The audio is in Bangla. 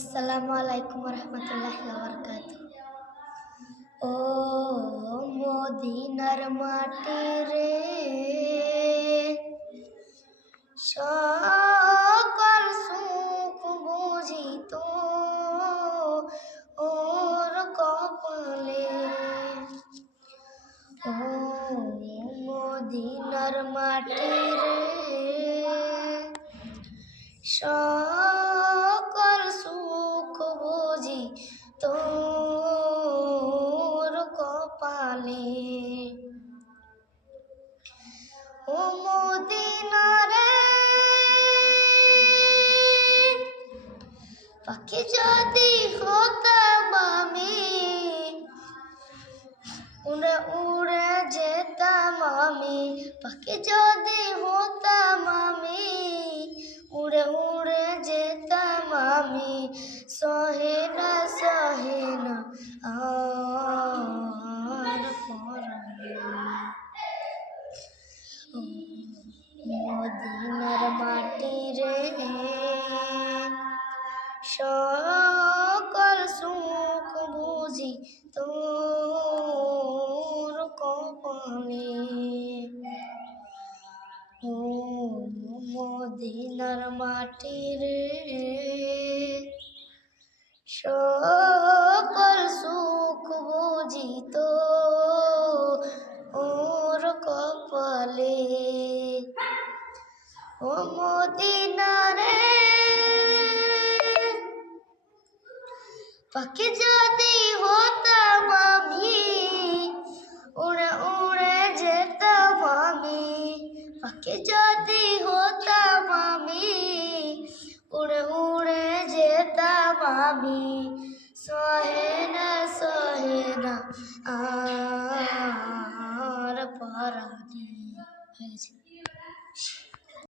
আসসালামু আলাইকুম রহমতুল্লাহি ওয়া বারাকাতুহু। ও মদিনার মাটি রে, সকল সুখ বুঝিত ওর কপালে। ও মদিনার মাটি রে, সকল সুখ বুঝি তোর কপালে। ও মদিনা রে, পাখি যদি হতাম আমি, উড়ে উড়ে যেতাম আমি। পাখি যদি হতাম আমি, উড়ে উড়ে যেতাম আমি। সহে না আর পরাণে। মদিনার মাটি রে, সকল সুখ বুঝি তোর কপালে। ও মদিনার মাটি রে, সকল সুখ বুঝি তোর কপালে। ও মদিনা রে, পাখি যদি হতাম আমি, উড়ে উড়ে যেতাম আমি। পাখি যদি হতাম আমি, উড়ে উড়ে যেতাম আমি। সহে না আর পরাণে। হয়েছে।